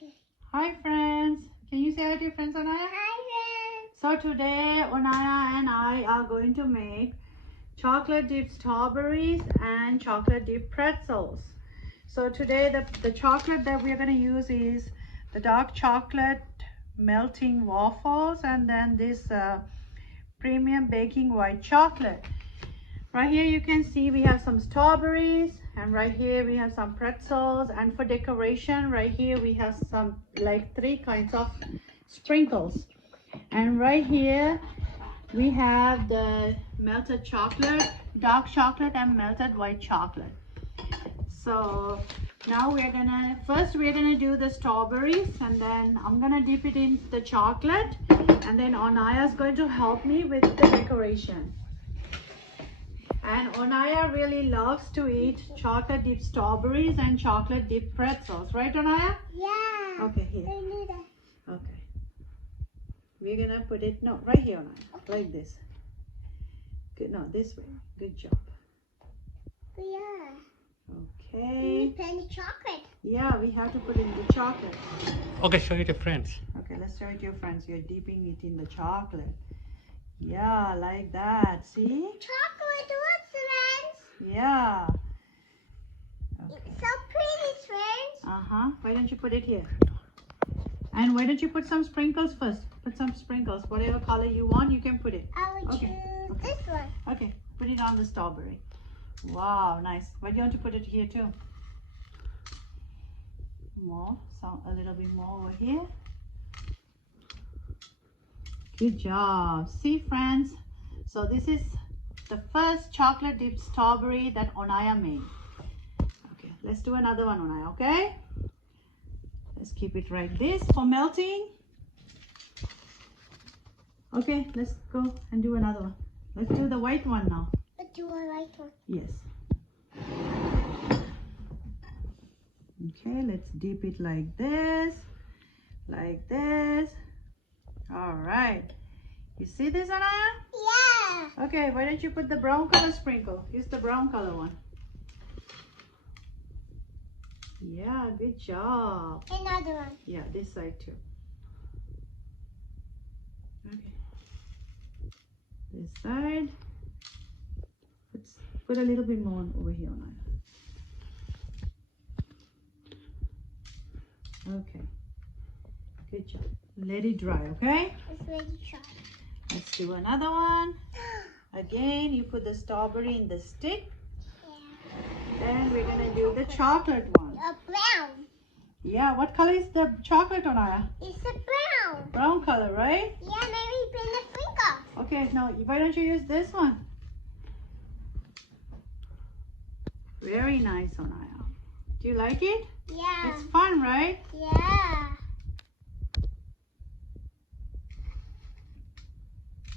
Okay. Hi friends. Can you say hi to your friends, Onaya? Hi friends. So today Onaya and I are going to make chocolate dipped strawberries and chocolate dipped pretzels. So today the chocolate that we are going to use is the dark chocolate melting waffles and then this premium baking white chocolate. Right here you can see we have some strawberries, and right here we have some pretzels, and for decoration right here we have some like 3 kinds of sprinkles, and right here we have the melted chocolate, dark chocolate and melted white chocolate. So now we're gonna do the strawberries, and then I'm gonna dip it in the chocolate, and then Onaya's going to help me with the decoration. And Onaya really loves to eat chocolate dipped strawberries and chocolate dipped pretzels, right Onaya? Yeah. Okay, here. I knew that. Okay. We're gonna put it, no, right here Onaya, Okay. like this. Good, no, this way. Good job. Yeah. Okay. We put the chocolate. Yeah, we have to put in the chocolate. Okay, show it to friends. Okay, let's show it to your friends. You're dipping it in the chocolate. Yeah, like that. See? Chocolate, what's friends? Yeah. Okay. It's so pretty, friends. Uh-huh. Why don't you put it here? And why don't you put some sprinkles first? Put some sprinkles. Whatever color you want, you can put it. I will Okay. choose Okay. this one. Okay. Put it on the strawberry. Wow, nice. Why do you want to put it here too? More. So a little bit more over here. Good job. See, friends? So this is the first chocolate dipped strawberry that Onaya made. Okay, let's do another one, Onaya, okay? Let's keep it like this for melting. Okay, let's go and do another one. Let's do the white one now. But do I like one? Yes. Okay, let's dip it like this. Like this. All right. You see this, Anaya? Yeah. Okay, why don't you put the brown color sprinkle? Use the brown color one. Yeah, good job. Another one. Yeah, this side too. Okay. This side. Put a little bit more over here, Anaya. Okay. Good job. Let it dry, okay? Let's ready to try. Let's do another one. Again, you put the strawberry in the stick. Yeah. Then we're gonna do the chocolate one. A brown. Yeah, what color is the chocolate, Onaya? It's a brown. Brown color, right? Yeah, maybe put the sprinkle. Okay, now why don't you use this one? Very nice, Onaya. Do you like it? Yeah. It's fun, right? Yeah.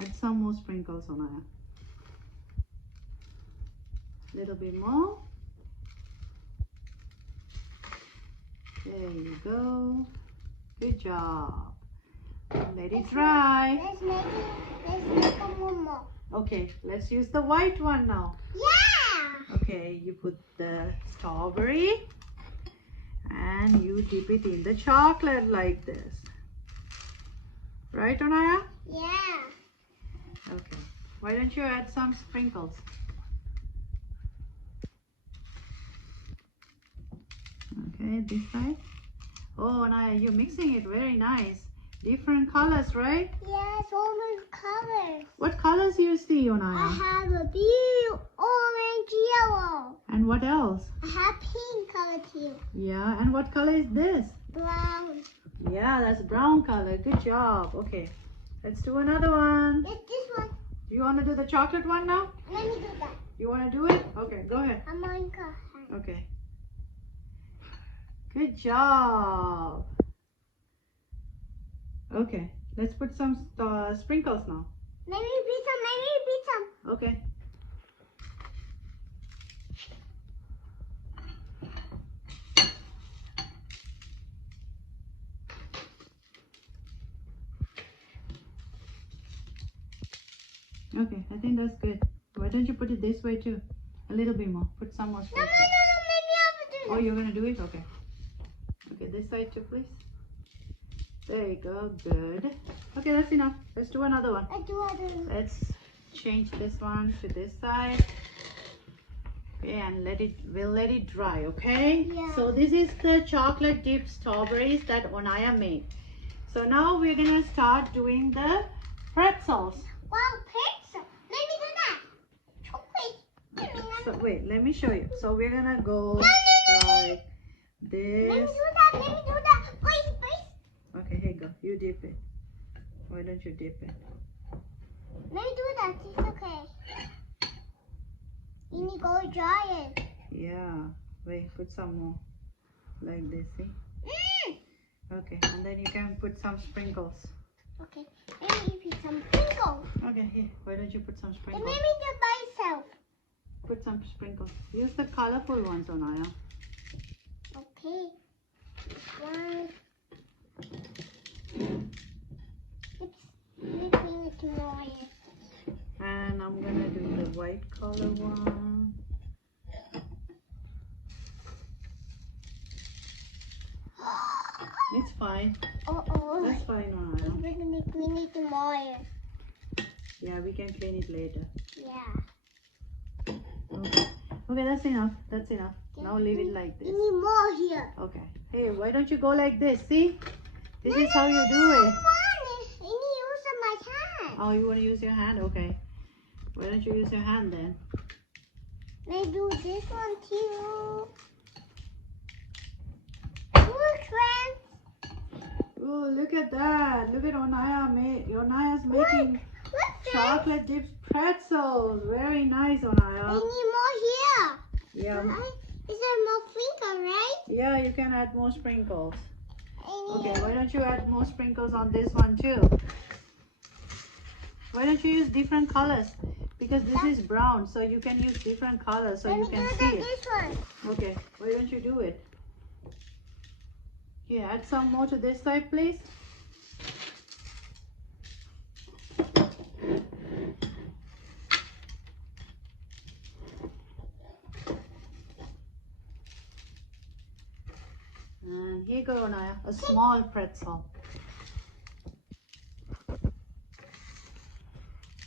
Add some more sprinkles, Onaya. Little bit more. There you go. Good job. Let it dry. Let's make a one more. Okay, let's use the white one now. Yeah. Okay, you put the strawberry and you dip it in the chocolate like this. Right, Onaya? Yeah. Okay. Why don't you add some sprinkles? Okay, this side. Oh, Onaya, you're mixing it very nice. Different colors, right? Yes, all the colors. What colors you see, I Onaya? have a blue, orange, yellow. And what else? I have pink color too. Yeah, and what color is this? Brown. Yeah, that's brown color. Good job. Okay, let's do another one. It's this one. Do you want to do the chocolate one now? Let me do that. You want to do it? Okay, go ahead. I'm on car. Okay. Good job. Okay, let's put some sprinkles now. Maybe beat some. Okay. Okay, I think that's good. Why don't you put it this way too? A little bit more. Put some more No, sprinkles. maybe I will do Oh, you're gonna do it? Okay. Okay, this side too, please. There you go, good. Okay, that's enough. Let's do another one. Let's change this one to this side. Okay, and we'll let it dry, okay? Yeah. So this is the chocolate dipped strawberries that Onaya made. So now we're gonna start doing the pretzels. Wow, pretzel. Let me do that. Chocolate. So wait, let me show you. So we're gonna go like this. Let me do that. Let me do that. Please, please. Okay, here you go. You dip it. Why don't you dip it? Let me do that. It's okay. You need to go dry it. Yeah. Wait, put some more. Like this, see? Okay, and then you can put some sprinkles. Okay. Let me put some sprinkles. Okay, here. Why don't you put some And sprinkles? let me do myself. Put some sprinkles. Use the colorful ones, Onaya. Okay. One. Flipping it more. And I'm gonna do the white color one. It's fine. Uh-oh. That's fine, Onaya. We're gonna clean it tomorrow. Yeah, we can clean it later. Yeah. Okay, that's enough. That's enough. Now leave it like this. We need more here. Okay. Hey, why don't you go like this? See? This No, is no, how no, you do no, it. I need to use my hand. Oh, you want to use your hand? Okay. Why don't you use your hand then? Let me do this one too. Look, friends. Oh, look at that. Look at Onaya. Onaya's making Look, friends. chocolate dipped pretzels. Very nice, I Onaya. need more here. Yeah. Is there more finger, right? Yeah, you can add more sprinkles. I need Okay, why don't you add more sprinkles on this one too? Why don't you use different colors? Because this is brown, so you can use different colors so Let you me can do see that, it. this one. Okay, why don't you do it? Here, add some more to this side, please. And here you go, Naya, a small pretzel.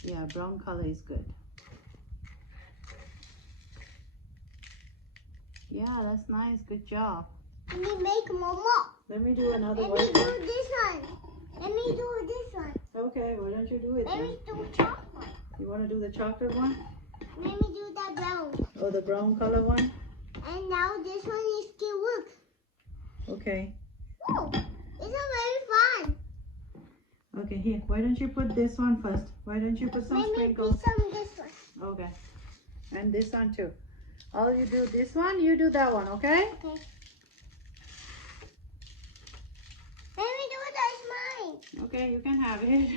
Yeah, brown color is good. Yeah, that's nice. Good job. Let me make more. Let me do another Let one. me do this one. Let me do this one. Okay, why don't you do it Let then? me do chocolate. You want to do the chocolate one? Let me do that brown. Or the brown color one? And now this one is still work. Okay. Oh, it's very fun. Okay, here. Why don't you put this one first? Why don't you put some Let me sprinkles? put some this one. Okay. And this one too. All you do this one, you do that one, okay? Okay. Let me do that's mine. Okay, you can have it.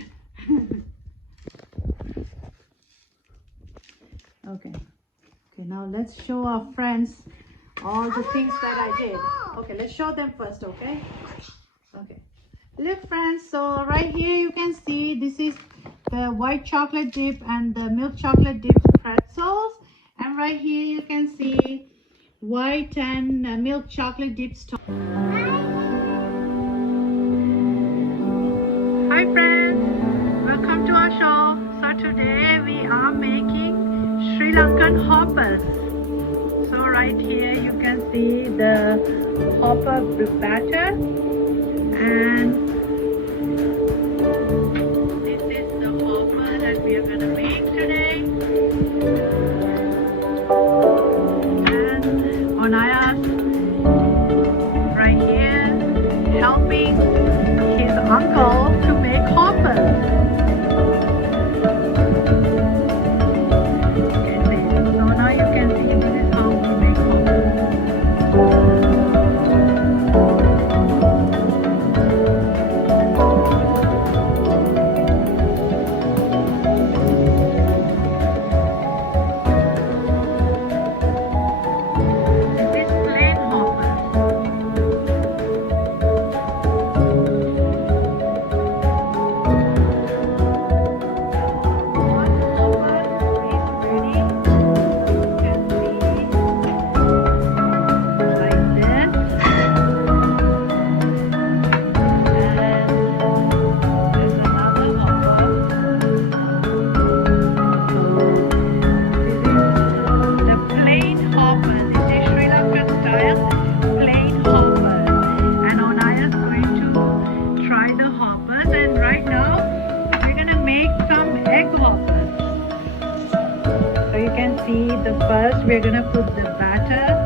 Okay. Okay, now let's show our friends all the things that I did. Okay, let's show them first, okay? Okay. Look, friends, so right here you can see this is the white chocolate dip and the milk chocolate dip pretzels. And right here you can see white and milk chocolate dip Hi friends, welcome to our show. So today we are making Sri Lankan hoppers. So right here you can see the hopper batter, and this is the hopper that we are going to make today. And Onaya's right here helping his uncle to make hoppers. So now you can see this is how we make hoppers. we're gonna put the batter